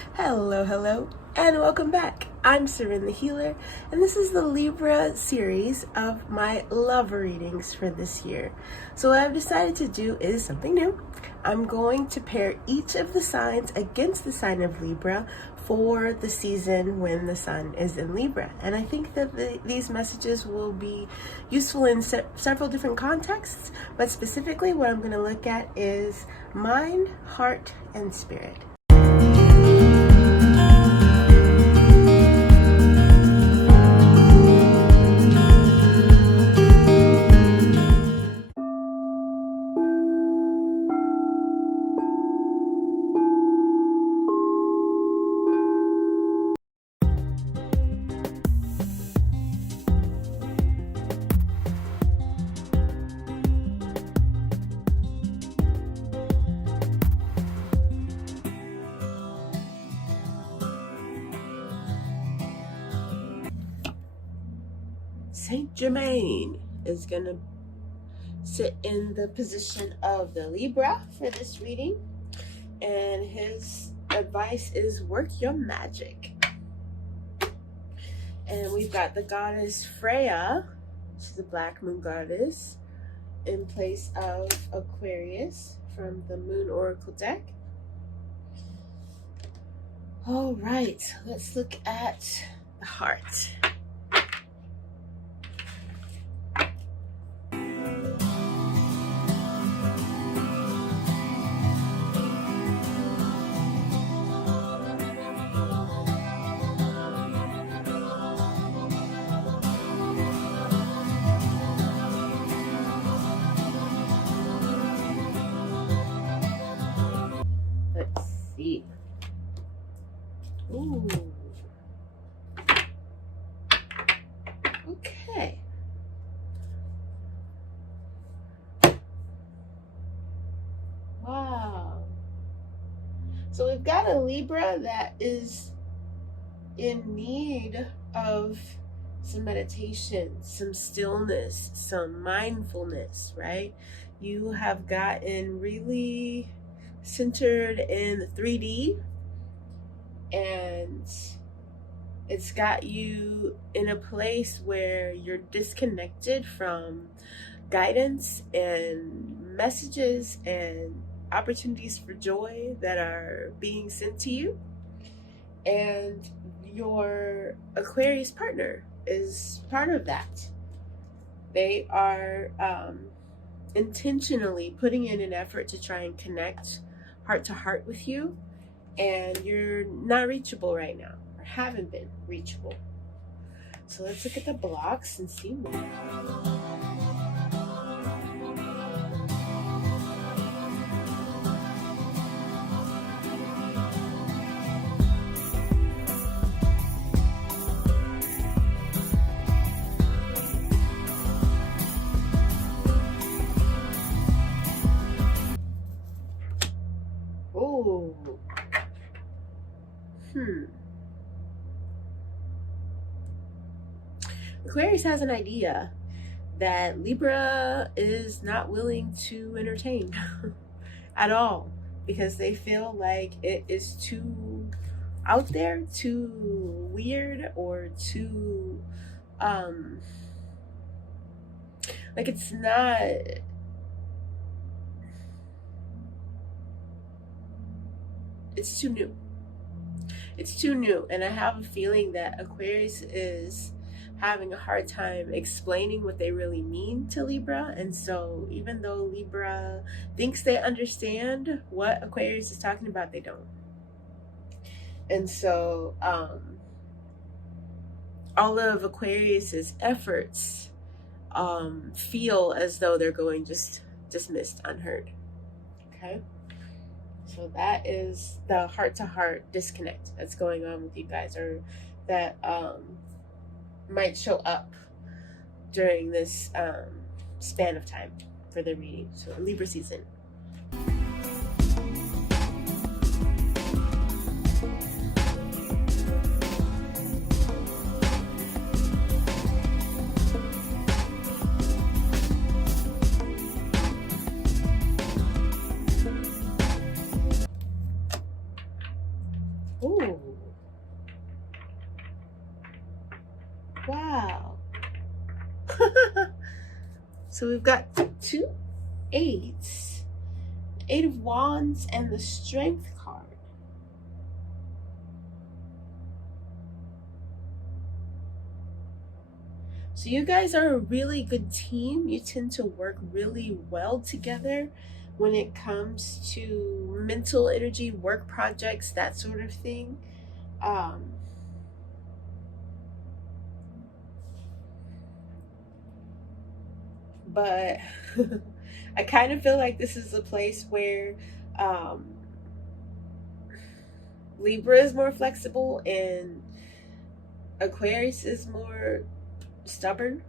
Hello, and welcome back. I'm Serene the Healer, and this is the Libra series of my love readings for this year. So what I've decided to do is something new. I'm going to pair each of the signs against the sign of Libra for the season when the sun is in Libra. And I think that these messages will be useful in several different contexts, but specifically what I'm going to look at is mind, heart, and spirit. Saint Germain is going to sit in the position of the Libra for this reading, and his advice is work your magic. And we've got the goddess Freya, she's the black moon goddess, in place of Aquarius from the Moon Oracle deck. All right, let's look at the heart. Let's see. Ooh. Okay. Wow. So we've got a Libra that is in need of some meditation, some stillness, some mindfulness, right? You have gotten really centered in 3D, and it's got you in a place where you're disconnected from guidance and messages and opportunities for joy that are being sent to you. And your Aquarius partner is part of that. They are intentionally putting in an effort to try and connect heart to heart with you, and you're not reachable right now, or haven't been reachable. So let's look at the blocks and see more. Oh, Aquarius has an idea that Libra is not willing to entertain at all, because they feel like it is too out there, too weird, or too like it's not. It's too new. It's too new, and I have a feeling that Aquarius is having a hard time explaining what they really mean to Libra. And so even though Libra thinks they understand what Aquarius is talking about, they don't. And so all of Aquarius's efforts feel as though they're going just dismissed, unheard. Okay? So that is the heart-to-heart disconnect that's going on with you guys, or that might show up during this span of time for the reading. So Libra season. Ooh. So we've got 2 8s, 8 of Wands, and the Strength card. So you guys are a really good team. You tend to work really well together when it comes to mental energy, work projects, that sort of thing. But I kind of feel like this is a place where Libra is more flexible and Aquarius is more stubborn,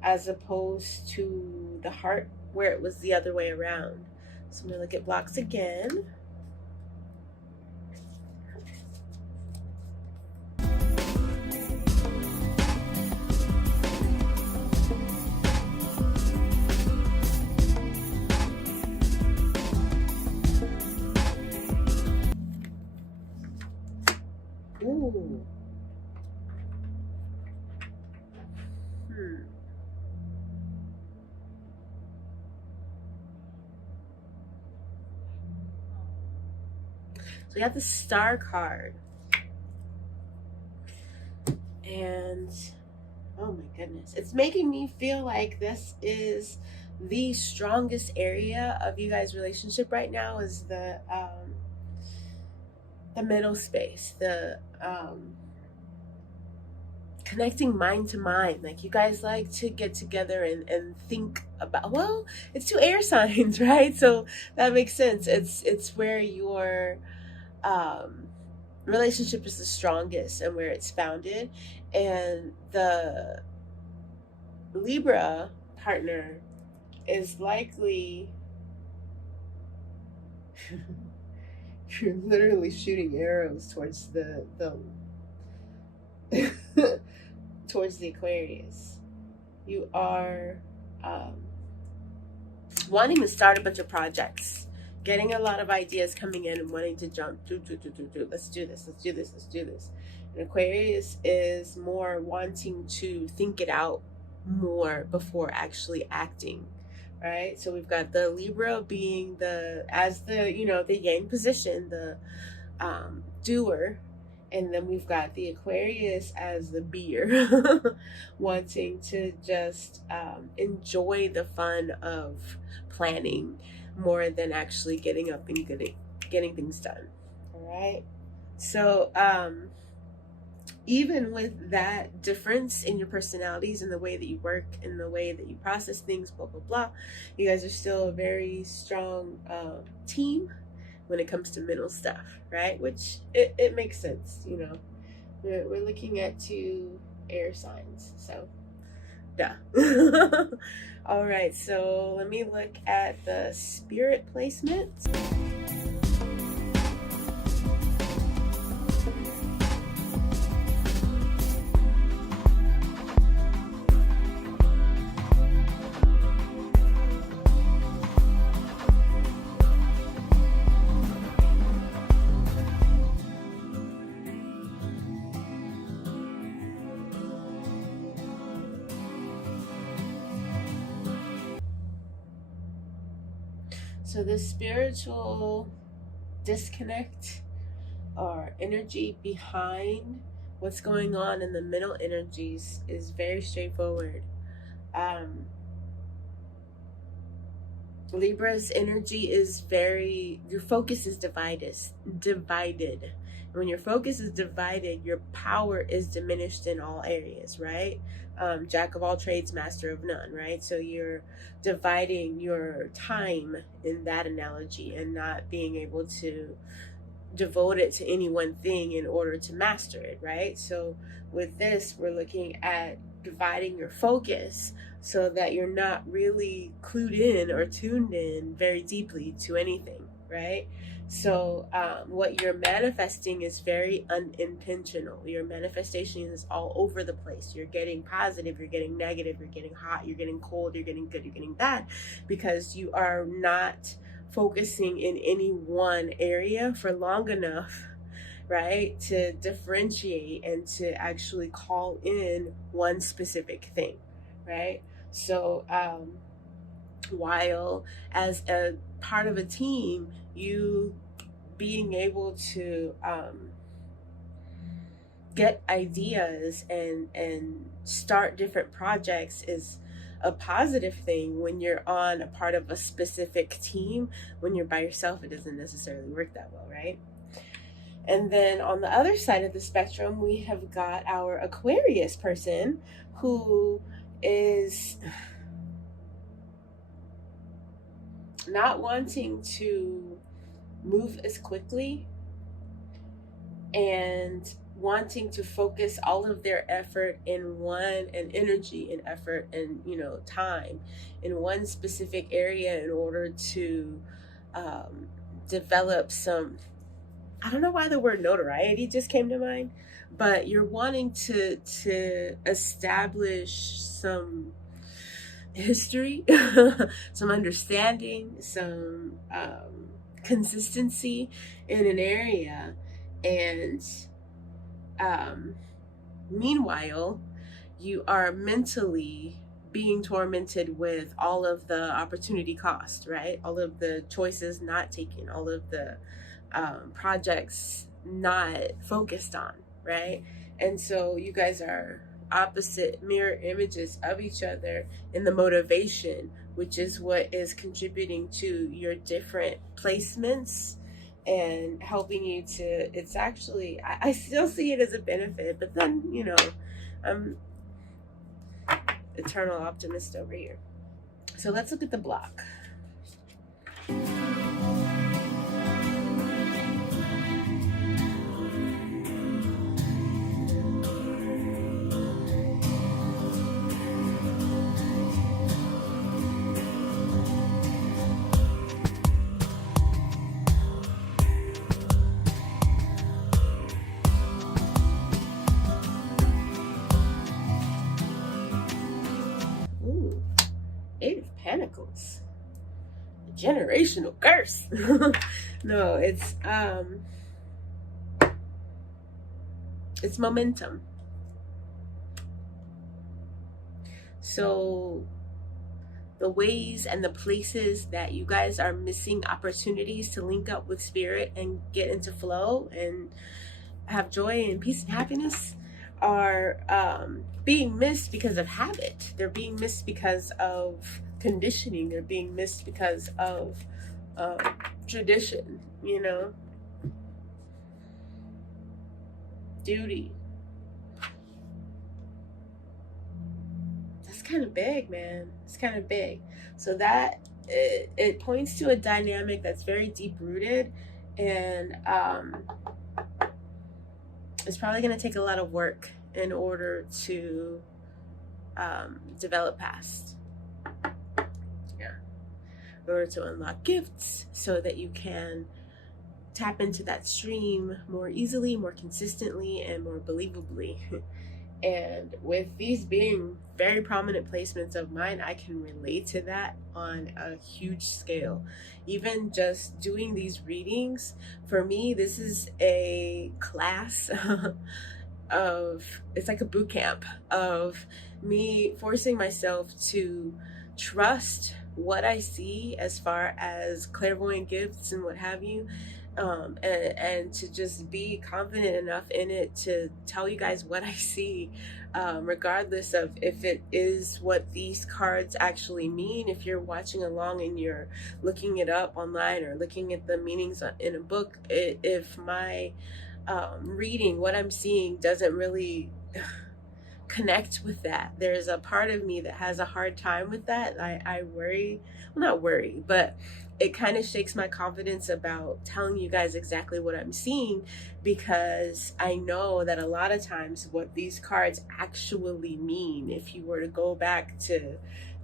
as opposed to the heart where it was the other way around. So I'm going to look at blocks again. Ooh. So we have the Star card. And oh my goodness, it's making me feel like this is the strongest area of you guys' relationship right now, is the middle space, the connecting mind to mind. Like, you guys like to get together and think about, well, it's 2 air signs, right? So that makes sense. It's where your relationship is the strongest and where it's founded. And the Libra partner is likely you're literally shooting arrows towards the towards the Aquarius. You are wanting to start a bunch of projects, getting a lot of ideas coming in and wanting to jump. Let's do this. And Aquarius is more wanting to think it out more before actually acting, right? So we've got the Libra being the yang position, the doer, and then we've got the Aquarius as the beer, wanting to just enjoy the fun of planning more than actually getting up and getting things done. All right. So even with that difference in your personalities and the way that you work and the way that you process things, blah, blah, blah, you guys are still a very strong team when it comes to mental stuff, right? Which it makes sense, you know. We're looking at 2 air signs, so duh. All right, so let me look at the spirit placement. So the spiritual disconnect or energy behind what's going on in the middle energies is very straightforward. Libra's energy is your focus is divided. When your focus is divided, your power is diminished in all areas, right? Jack of all trades, master of none, right? So you're dividing your time in that analogy and not being able to devote it to any one thing in order to master it, right? So with this, we're looking at dividing your focus so that you're not really clued in or tuned in very deeply to anything, right? So what you're manifesting is very unintentional. Your manifestation is all over the place. You're getting positive, you're getting negative, you're getting hot, you're getting cold, you're getting good, you're getting bad, because you are not focusing in any one area for long enough, right, to differentiate and to actually call in one specific thing, right? So while as a part of a team, you being able to get ideas and start different projects is a positive thing. When you're on a part of a specific team, when you're by yourself, it doesn't necessarily work that well, right? And then on the other side of the spectrum, we have got our Aquarius person who is not wanting to move as quickly and wanting to focus all of their effort in one, and energy and effort and time in one specific area in order to develop some, I don't know why the word notoriety just came to mind, but you're wanting to establish some history, some understanding, some consistency in an area. And meanwhile, you are mentally being tormented with all of the opportunity cost, right? All of the choices not taken, all of the projects not focused on, right? And so you guys are opposite mirror images of each other in the motivation, which is what is contributing to your different placements and helping you to, it's actually, I still see it as a benefit, but then, I'm eternal optimist over here. So let's look at the block. Ooh, Eight of Pentacles. A generational curse. No, it's momentum. So the ways and the places that you guys are missing opportunities to link up with spirit and get into flow and have joy and peace and happiness are being missed because of habit. They're being missed because of conditioning. They're being missed because of tradition, duty. That's kind of big, man. It's kind of big. So that it points to a dynamic that's very deep rooted, and it's probably going to take a lot of work in order to develop past. Yeah. In order to unlock gifts so that you can tap into that stream more easily, more consistently, and more believably. And with these being very prominent placements of mine, I can relate to that on a huge scale. Even just doing these readings, for me, this is a class of, it's like a boot camp of me forcing myself to trust what I see as far as clairvoyant gifts and what have you. And to just be confident enough in it to tell you guys what I see, regardless of if it is what these cards actually mean. If you're watching along and you're looking it up online or looking at the meanings in a book, if my reading, what I'm seeing, doesn't really connect with that, there's a part of me that has a hard time with that. I worry, well, not worry, but it kind of shakes my confidence about telling you guys exactly what I'm seeing, because I know that a lot of times what these cards actually mean, if you were to go back to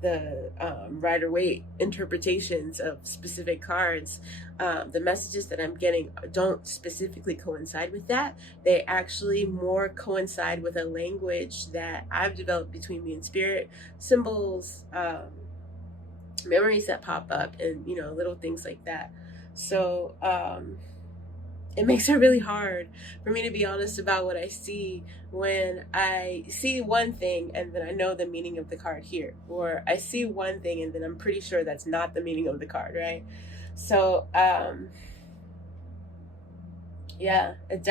the Rider-Waite interpretations of specific cards, the messages that I'm getting don't specifically coincide with that. They actually more coincide with a language that I've developed between me and spirit, symbols, memories that pop up, and little things like that. So it makes it really hard for me to be honest about what I see when I see one thing and then I know the meaning of the card here, or I see one thing and then I'm pretty sure that's not the meaning of the card, right? So yeah, it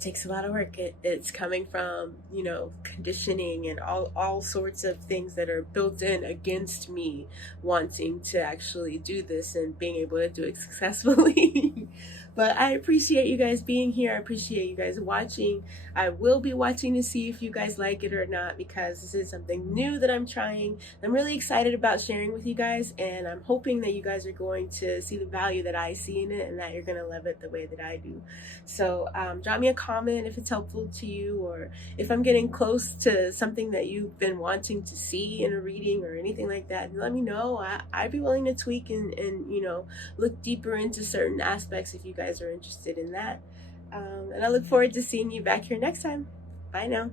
takes a lot of work. It's coming from, you know, conditioning and all sorts of things that are built in against me wanting to actually do this and being able to do it successfully. But I appreciate you guys being here. I appreciate you guys watching. I will be watching to see if you guys like it or not, because this is something new that I'm trying. I'm really excited about sharing with you guys, and I'm hoping that you guys are going to see the value that I see in it and that you're going to love it the way that I do. So drop me a comment if it's helpful to you, or if I'm getting close to something that you've been wanting to see in a reading or anything like that. Let me know. I'd be willing to tweak and you know, look deeper into certain aspects if you guys are interested in that. And I look forward to seeing you back here next time. Bye now.